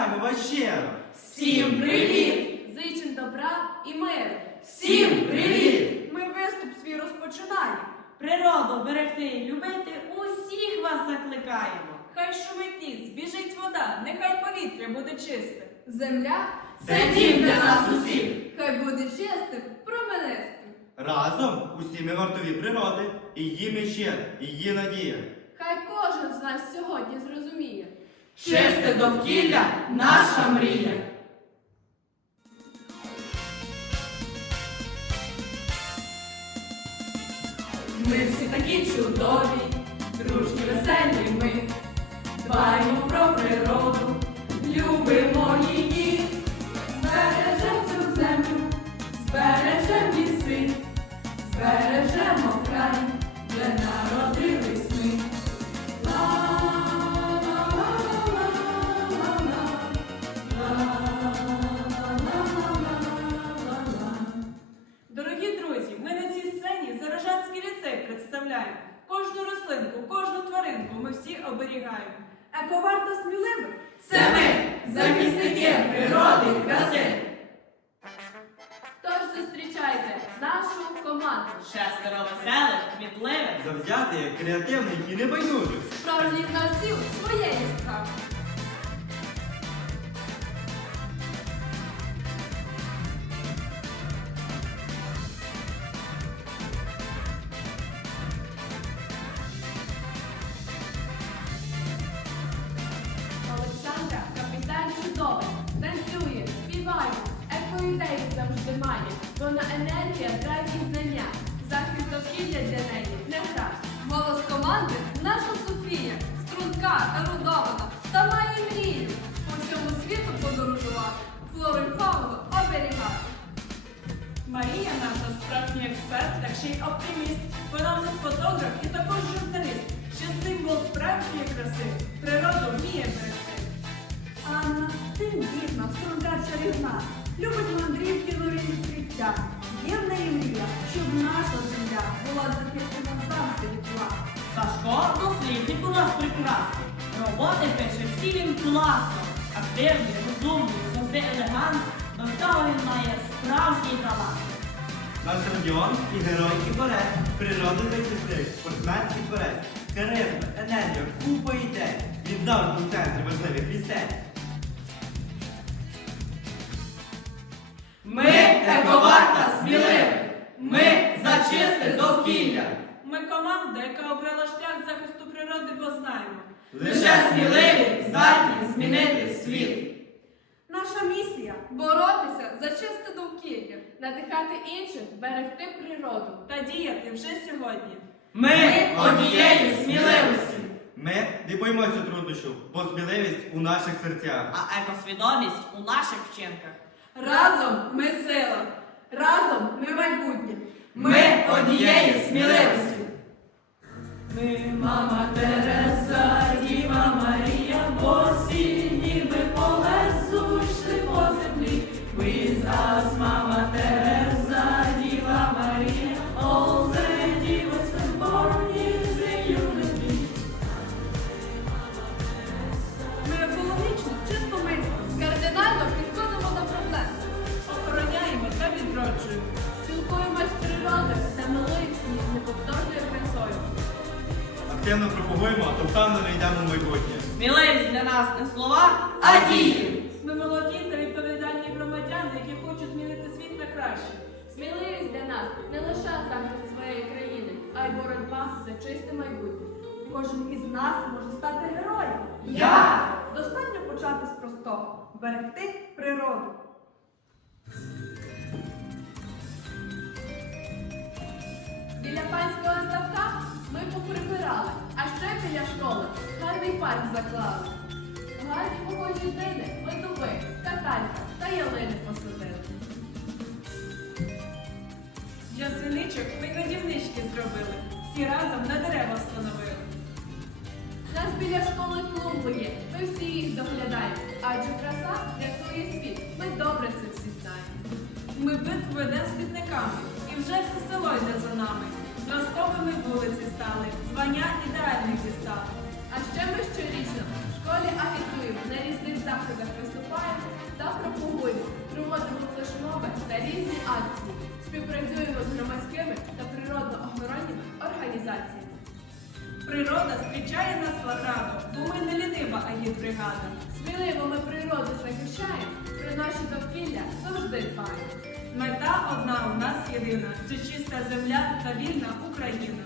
Вітаємо вас щиро! Всім привіт! Зичим добра і мир! Всім привіт! Ми виступ свій розпочинаємо. Природу берегти і любити усіх вас закликаємо. Хай шумить збіжить вода, нехай повітря буде чисте. Земля це дім для нас усіх! Хай буде чистим, променистим. Разом усі ми вартові природи, і її ми і її надія. Хай кожен з нас сьогодні зрозуміє, Чисте довкілля наша мрія. Ми всі такі чудові, дружні, веселі ми, дбаємо про природу, любимо її, збережемо цю землю, збережемо ліси, збережемо край, рослинку, кожну тваринку ми всі оберігаємо. Ековарта сміливих Це ми, захисники природи краси. Тож зустрічайте нашу команду. Шестеро веселих, кмітливих. завзятих, креативний і небайдужих. Справжніх знавців своєї справи. Екоідеї завжди має. Вона енергія, драйв і знання. Захист довкілля для неї не гра. Голос команди наша Софія, струнка, ерудована, та має мрію. По всьому світу подорожувати, флору й фауну оберігати. Марія наша справжній експерт, так ще й оптиміст. Вона фотограф і також журналіст. Ще символ справжньої краси. Природу вміє берегти. Анна, тендітна, струнка чарівна. Любить мандрівки нові відкриття. Є в неї мрія, щоб наша земля була захищена завжди від зла. Сашко дослідник у нас прекрасний. Роботи пише всі він класно. Активний, розумний, завжди елегант. До всього він має справжній талант. Наш Родіон і герой і борець, природи захисник, спортсмен і творець, харизма, енергія, купа ідей. Він завжди у центрі важливих вістей. Ми ековарта сміливих. Ми за чисте довкілля. Ми команда, яка обрала шлях захисту природи, бо знаємо. Лише сміливі здатні змінити світ. Наша місія Боротися за чисте довкілля, надихати інших, берегти природу. та діяти вже сьогодні. Ми однієї сміливості. Ми не боїмося труднощів, бо сміливість у наших серцях. А екосвідомість у наших вчинках. Разом ми сила, разом ми майбутнє. Ми однієї сміливості. Ми мама Тереза, Діва Марія, босі, ніби по лесу йшли по землі. Ми us, Активно пропагуємо, то впевнено йдемо в майбутнє. Сміливість для нас не слова, а дії. Ми молоді та відповідальні громадяни, які хочуть змінити світ на краще. Сміливість для нас не лише захист своєї країни, а й боротьба за чисте майбутнє. Кожен із нас може стати героєм. Я. Достатньо почати з простого берегти природу. Біля панського ставка ми поприбирали, а ще біля школи гарний парк заклали. Гарні похожі дини, ми дуби, каталька та ялини посадили. Для синичок ми годівнички зробили. Всі разом на дерева встановили. Нас біля школи клумби є, ми всі їх доглядаємо, адже краса рятує Ми битву ведемо з квітниками, і вже все село йде за нами. Зразковими вулиці стали, звання ідеальних дістали. А ще ми щорічно в школі агітуємо, на різних заходах виступаємо та пропагуємо, проводимо флешмоби та різні акції, співпрацюємо з громадськими та природно-охоронними Природа зустрічає нас ладрадо, бо ми не лінива агітбригада. Сміливо ми природу захищаємо, про наші довкілля завжди дбаємо. Мета одна у нас єдина це чиста земля та вільна Україна.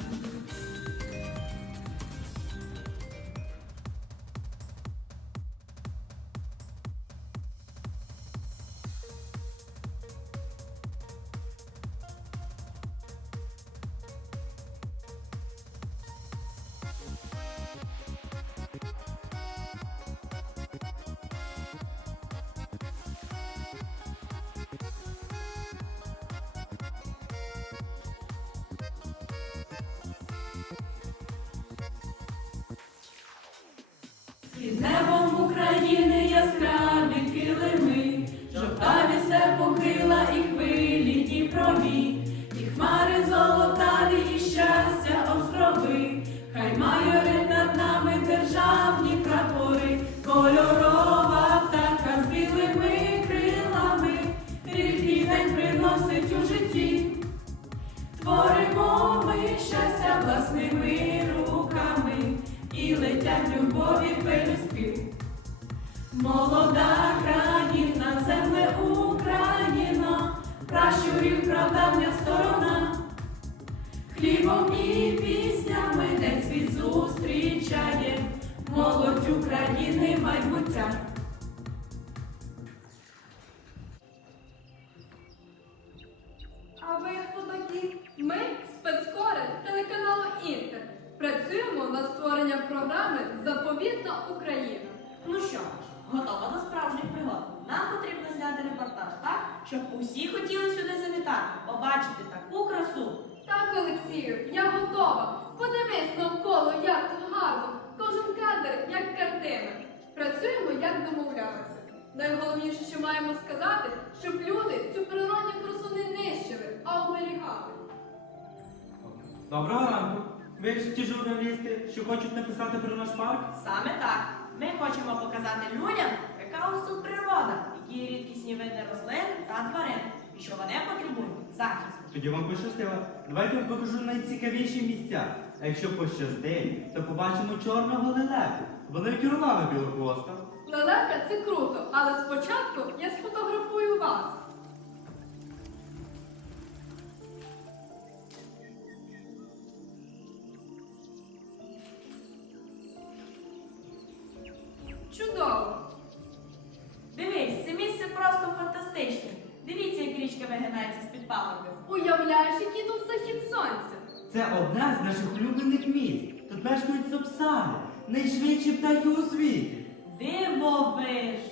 Небом України яскраві килими, жовтаві все покрила і хвилі Дніпрові, і хмари золотаві, і щастя острови, хай майорить Молода країна, земле Україна, пращурів правдавня сторона, хлібом і піснями день світ зустрічає, молодь України майбуття. Щоб усі хотіли сюди завітати, побачити таку красу. Так, Олексію, я готова. Подивись навколо, як тут гарно. Кожен кадр, як картина. Працюємо, як домовлялися. Найголовніше, що маємо сказати, щоб люди цю природню красу не нищили, а оберігали. Доброго ранку. Ви ж ті журналісти, що хочуть написати про наш парк? Саме так. Ми хочемо показати людям, яка ось тут природа, є рідкісні види рослин та тварин, і що вони потребують захисту. Тоді вам пощастило. Давайте я вам покажу найцікавіші місця. А якщо пощастить, то побачимо чорного лелеку. Вони як орлана білохвоста. Лелека це круто, але спочатку я сфотографую вас. Найшвидші птахи у світі. Дивовижно.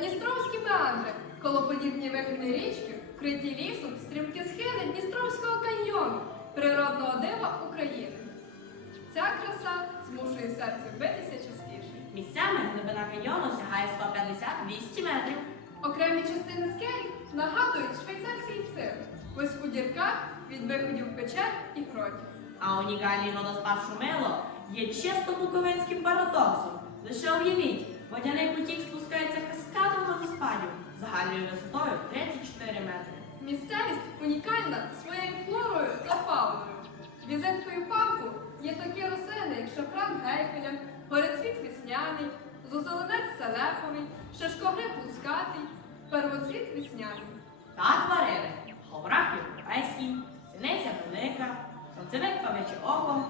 Дністровські меандри, колоподібні вигини річки, вкриті лісом, стрімкі схили Дністровського каньйону, природного дива України. Ця краса змушує серце битися частіше. Місцями глибина каньйону сягає 150-200 метрів. Окремі частини скель нагадують швейцарський сир, ось у дірках від виходів печер і гротів. А унікальний водоспад Шумило є чисто буковинським парадоксом. Лише уявіть, водяний потік спускається каскадом водоспадів загальною висотою 34 метри. Місцевість унікальна своєю флорою та фауною. Візиткою парку є такі рослини, як шафран гейфеля, горецвіт весняний, зозеленець селеповий, шашкогриб лускатий, первоцвіт весняний. Та тварини ховрах європейський, синиця велика, сонцевик павиче око,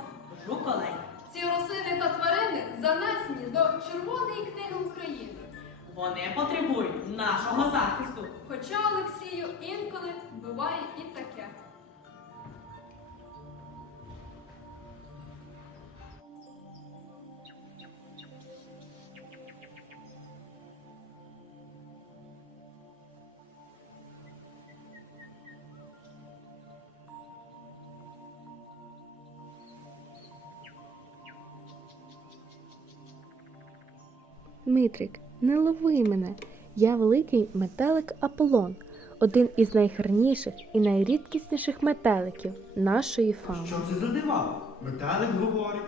жуколей. Ці рослини та тварини занесені до Червоної книги України. Вони потребують нашого захисту. Хоча Олексію інколи буває і таке. Митрик не лови мене. Я великий метелик Аполлон, один із найгарніших і найрідкісніших метеликів нашої фауни. Що це за дива? Метелик говорить.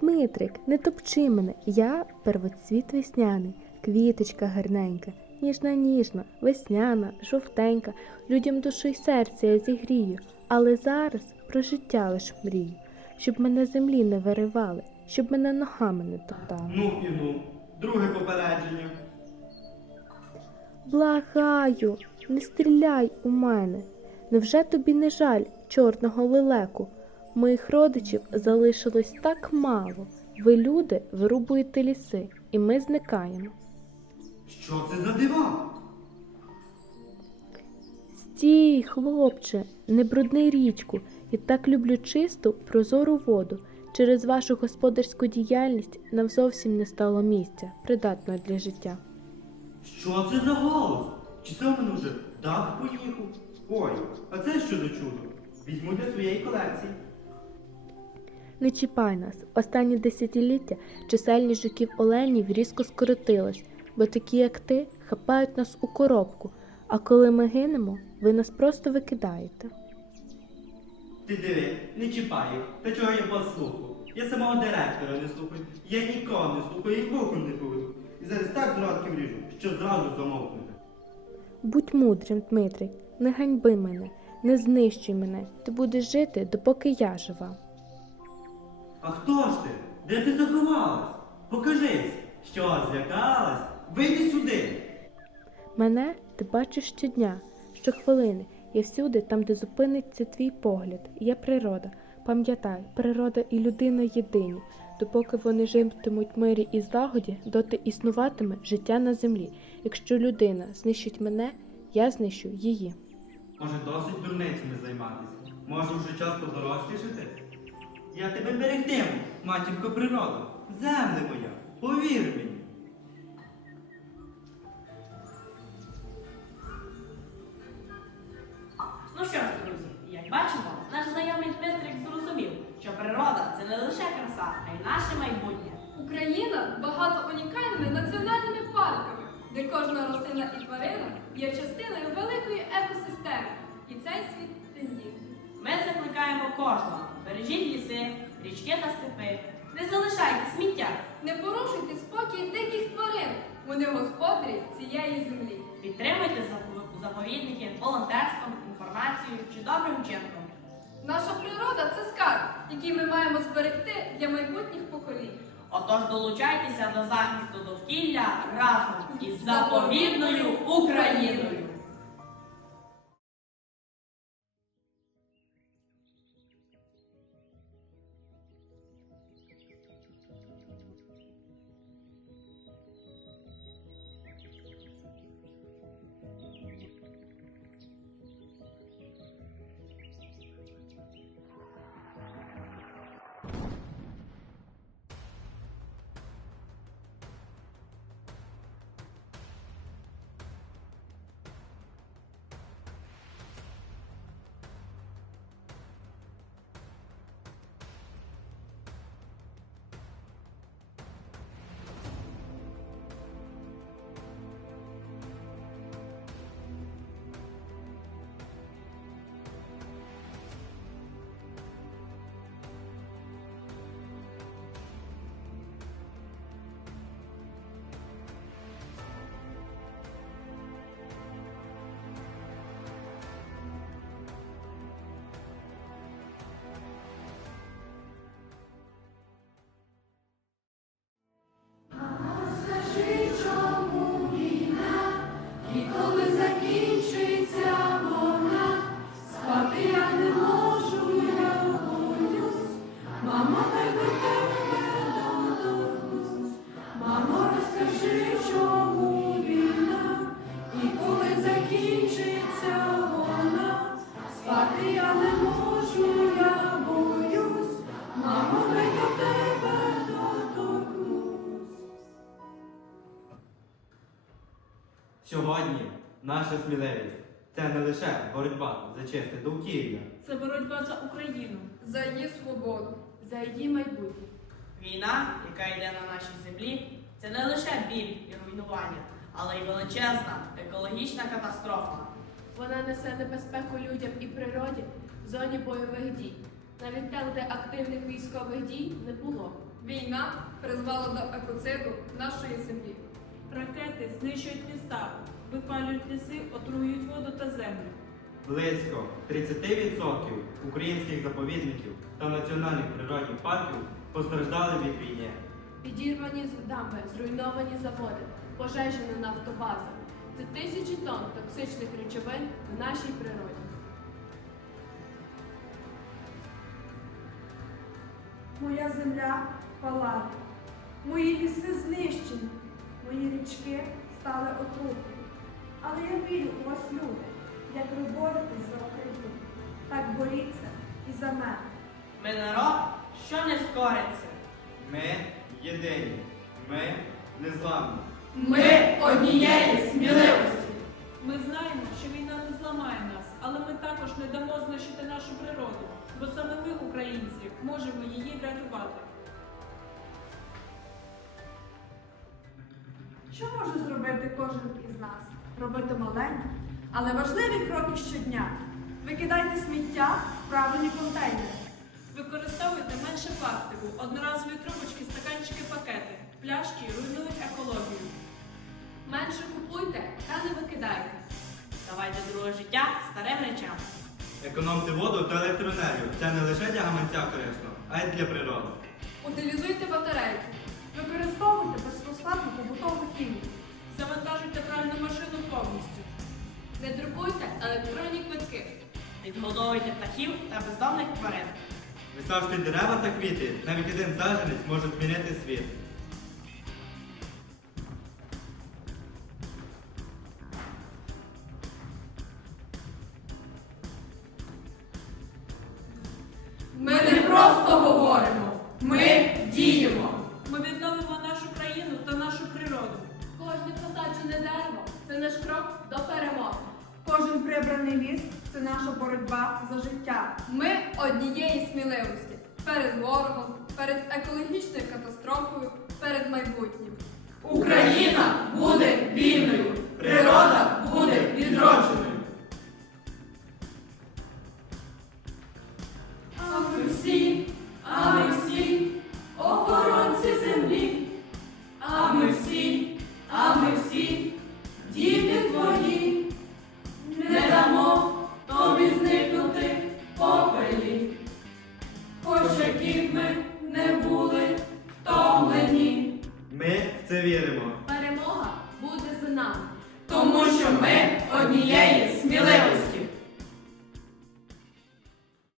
Дмитрик, не топчи мене, я первоцвіт весняний, квіточка гарненька, ніжна ніжна, весняна, жовтенька, людям душу й серця я зігрію, але зараз про життя лиш мрію, щоб мене землі не виривали, щоб мене ногами не топтали. Ну і ну. Друге попередження. Благаю, не стріляй у мене. Невже тобі не жаль чорного лелеку? Моїх родичів залишилось так мало. Ви, люди, вирубуєте ліси, і ми зникаємо. Що це за дива? Стій, хлопче, не брудни річку. Я так люблю чисту, прозору воду. Через вашу господарську діяльність нам зовсім не стало місця, придатного для життя. Що це за голос? Чи це у мене вже дах поїхав? Ой, а це що за чудо? Візьму для своєї колекції. Не чіпай нас. Останні десятиліття чисельність жуків оленів різко скоротилась, бо такі, як ти, хапають нас у коробку, а коли ми гинемо, ви нас просто викидаєте. Ти диви, не чіпай. Та чого я послухав? Я самого директора не слухаю. Я нікого не слухаю і вухом не поведу. І зараз так зрадки вріжу, що зразу замовкнете. Будь мудрим, Дмитрик, не ганьби мене, не знищуй мене. Ти будеш жити, допоки я жива. А хто ж ти? Де ти заховалась? Покажись, що злякалась? Вийди сюди. Мене ти бачиш щодня, щохвилини, я всюди, там, де зупиниться твій погляд, є природа. Пам'ятай, природа і людина єдині. Допоки вони житимуть в мирі і злагоді, доти існуватиме життя на землі. Якщо людина знищить мене, я знищу її. Може, досить дурницями займатися? Може, вже час подорослішати? Я тебе берегтиму, матінко природа, земле моя, повір мені. Багата унікальними національними парками, де кожна рослина і тварина є частиною великої екосистеми. І цей світ тендітний. Ми закликаємо кожного. Бережіть ліси, річки та степи. Не залишайте сміття. Не порушуйте спокій диких тварин. Вони господарі цієї землі. Підтримуйте запо- заповідники волонтерством, інформацією чи добрим вчинком. Наша природа це скарб, який ми маємо зберегти для майбутніх поколінь. Отож долучайтеся до захисту довкілля разом із заповідною Україною. Сьогодні наша сміливість це не лише боротьба за чисте довкілля. Це боротьба за Україну. За її свободу, за її майбутнє. Війна, яка йде на нашій землі, це не лише біль і руйнування, але й величезна екологічна катастрофа. Вона несе небезпеку людям і природі в зоні бойових дій. Навіть там, де активних військових дій не було. Війна призвела до екоциду нашої землі. Ракети знищують міста, випалюють ліси, отруюють воду та землю. Близько 30% українських заповідників та національних природних парків постраждали від війни. Підірвані дамби, зруйновані заводи, пожежі на нафтобазах. Це тисячі тонн токсичних речовин в нашій природі. Моя земля палає, мої ліси знищені, мої річки стали отрутою. Але я вірю у вас, люди, як ви боретесь за Україну. Так боріться і за мене. Ми народ, що не скориться. Ми єдині, ми незламні. Ми однієї сміливості. Ми знаємо, що війна не зламає нас, але ми також не дамо знищити нашу природу, бо саме ми, українці, можемо її врятувати. Що може зробити кожен із нас? Робити маленькі, але важливі кроки щодня. Викидайте сміття в правильні контейнери. Використовуйте менше пластику, одноразові трубочки, стаканчики, пакети. Пляшки руйнують екологію. Менше купуйте та не викидайте. Давайте друге життя старим речам. Економте воду та електроенергію. Це не лише для гаманця корисно, а й для природи. Утилізуйте батарейки. Використовуйте безфосфатну побутову хімію. Завантажуйте пральну машину повністю. Не друкуйте електронні квитки. Відгодовуйте птахів та бездомних тварин. Висаджуйте дерева та квіти. Навіть один заженець може змінити світ.